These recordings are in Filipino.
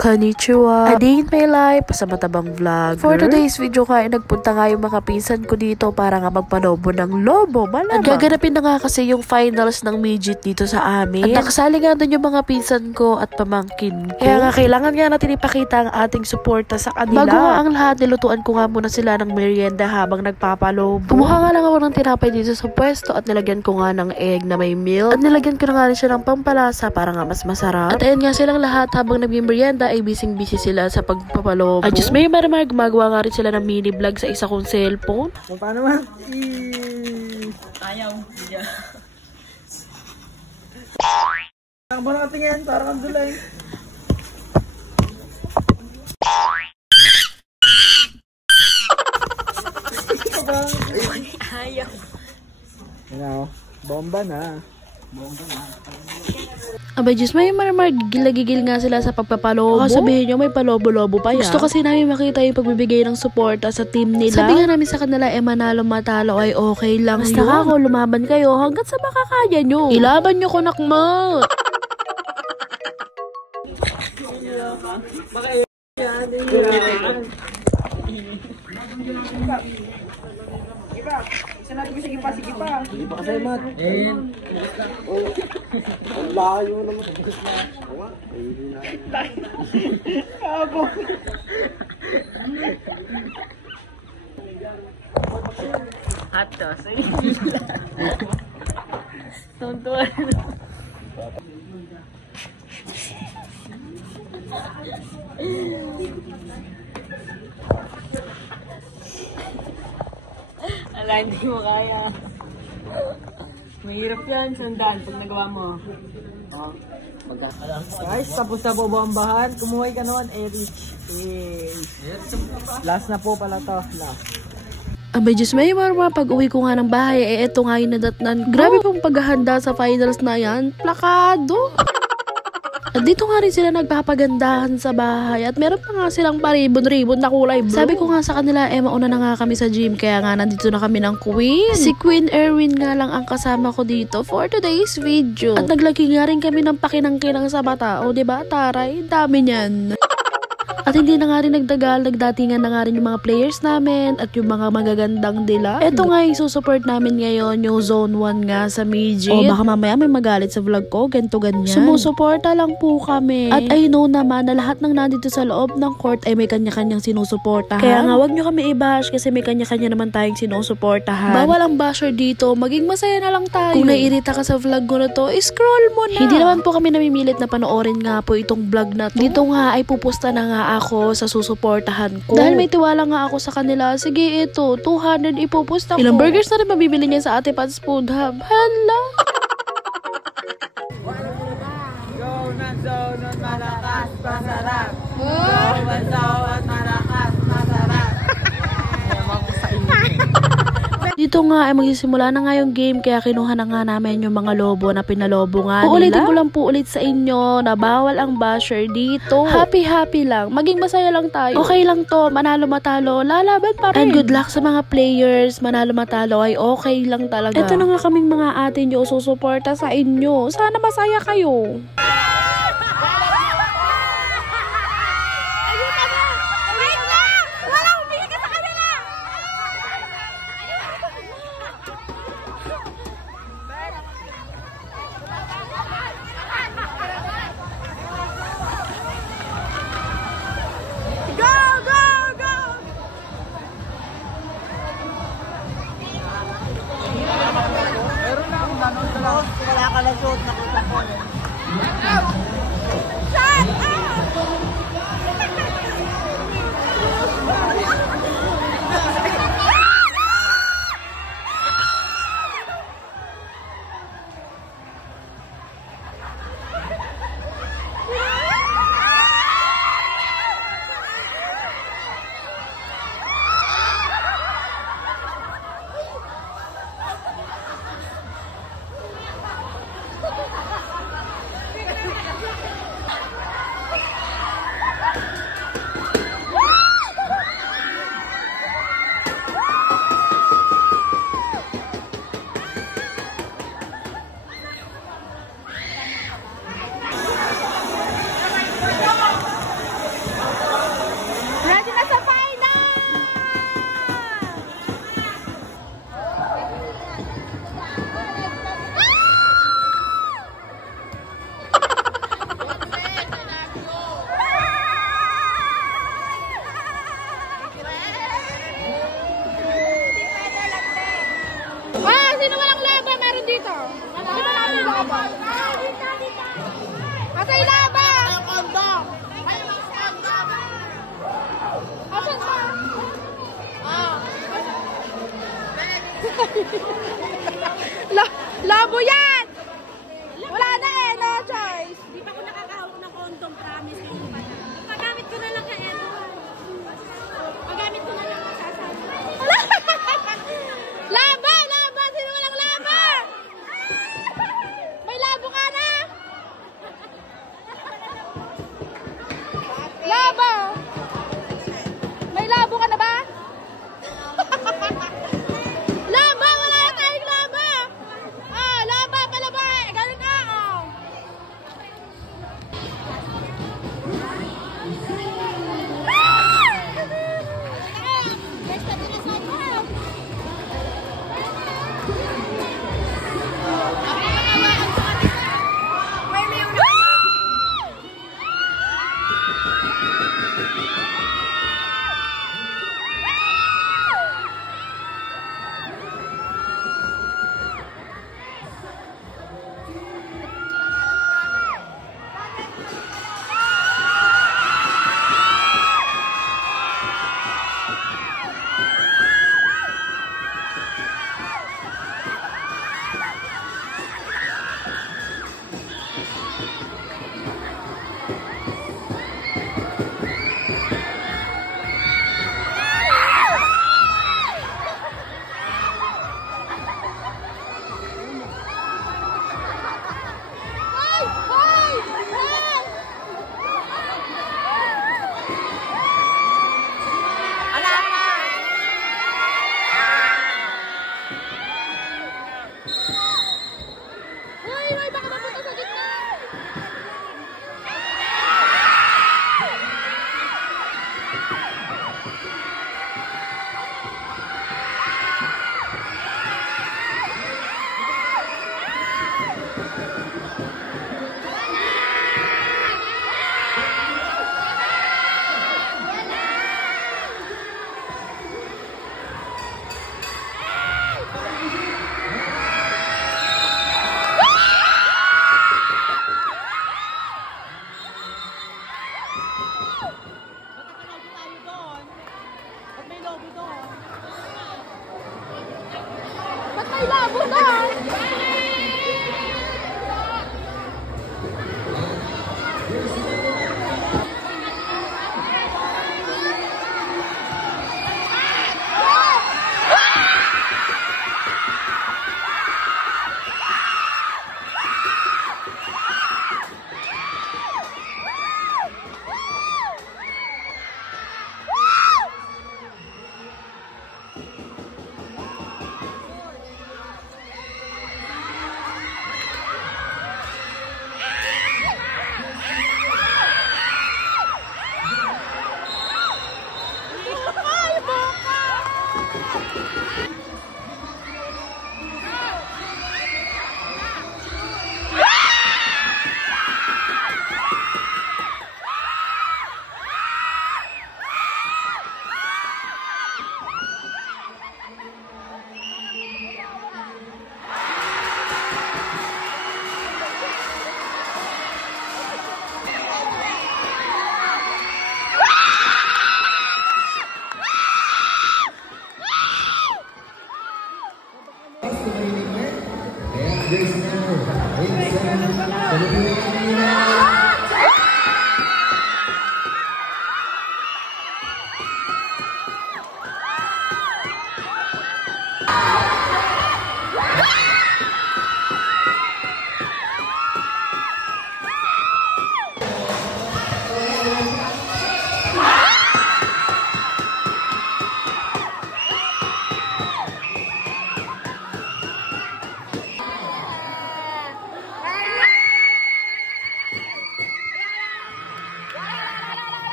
Konnichiwa! A day in my life, pasamatabang vlogger. For today's video nga, nagpunta nga yung mga pinsan ko dito para nga magpalobo ng lobo. Malamang. At gaganapin na nga kasi yung finals ng midget dito sa amin. At nakasali nga doon yung mga pinsan ko at pamangkin ko. Kaya nga kailangan nga natin ipakita ang ating suporta sa kanila. Bago nga ang lahat, nilutuan ko nga muna sila ng merienda habang nagpapalobo. Kumuha nga lang ako ng tinapay dito sa pwesto at nilagyan ko nga ng egg na may milk. At nilagyan ko na nga rin siya ng pampalasa para nga mas masarap. At ayun nga silang lahat habang nagmimerienda ay busy sila sa pagpapalobo. At just may maramar, gumagawa nga rin sila ng mini vlog sa isa kong cellphone. Paano man? Ayaw. Ang ba natin yan? Parang ang dulay. Ayaw. Ano? Bomba na. Abay, just may maramar, gigil nga sila sa pagpapalobo. Sabihin nyo, may palobo-lobo pa yan. Gusto kasi namin makita yung pagbibigay ng suporta sa team nila. Sabi nga namin sa kanila, manalo matalo ay okay lang. Basta ako, lumaban kayo hanggat sa makakaya nyo. Ilaban nyo, kunakma! Sige pa. Sige pa kasi, Mat. Ang layo naman. Abo. Atos. Tontuan. Ala, hindi mo kaya. Mahirap yan, sandaan pag nagawa mo. Guys, tapos na po bombahan. Kumuhay ka naman, Erich. Last na po pala to. Abay, just may marma, pag uwi ko nga ng bahay, eto nga yung nadatnan. Grabe pong paghahanda sa finals na yan. Plakado! At dito nga rin sila nagpapagandahan sa bahay. At meron pa nga silang paribon-ribon na kulay blue. Sabi ko nga sa kanila, mauna na nga kami sa gym. Kaya nga nandito na kami ng Queen. Si Queen Erwin nga lang ang kasama ko dito for today's video. At naglagay nga rin kami ng pakinang-kinang sa bata. O diba, taray? Dami niyan. At hindi na nga rin nagdagal, nagdatingan na nga rin yung mga players namin at yung mga magagandang dila. Ito nga yung susupport namin ngayon, yung Zone 1 nga sa midget. O baka mamaya may magalit sa vlog ko, ganito ganyan. Sumusuporta lang po kami. At I know naman na lahat ng nandito sa loob ng court ay may kanya-kanyang sinusuportahan. Kaya nga wag nyo kami i-bash kasi may kanya-kanya naman tayong sinusuportahan. Bawal ang basher dito, maging masaya na lang tayo. Kung naiirita ka sa vlog ko na to, scroll mo na. Hindi naman po kami namimilit na panoorin nga po itong vlog na to. Dito nga ay pupusta na nga ako sa susuportahan ko. Dahil may tiwala nga ako sa kanila, sige ito, 200 ipupusta ko. Ilang burgers na rin mabibili niya sa Ate Pat's Food Hub. Hala! Go na zone at malakas, masarap. Go at malakas, masarap. Dito nga ay magsisimula na nga yung game kaya kinuha na nga namin yung mga lobo na pinalobo nga nila. Uulitin ko lang po ulit sa inyo na bawal ang basher dito. Happy lang. Maging masaya lang tayo. Okay lang to. Manalo matalo. Lalaban pa rin. And good luck sa mga players. Manalo matalo ay okay lang talaga. Ito na nga kaming mga ate nyo susuporta sa inyo. Sana masaya kayo. Wala ka na suot, nakita ko. Asa ilaba? Ang kondom. Asan sa? Labo yan! Wala na eh, no choice. Di pa ako nakakahawak ng condom, promise. Paggamit ko na lang ka, Edo. Paggamit ko na lang ang sasabi. Laba! Laba! Sino walang laba? May labo ka na? Laba! May labo ka na ba? Laba! Wala na tayong laba! Ah, laba! Palaba! Galing ka! Oh. Ba't may labo doon?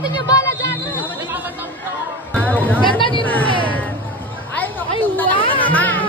natin yung bola dyan. Ganda ni Ruel. Ay, wow.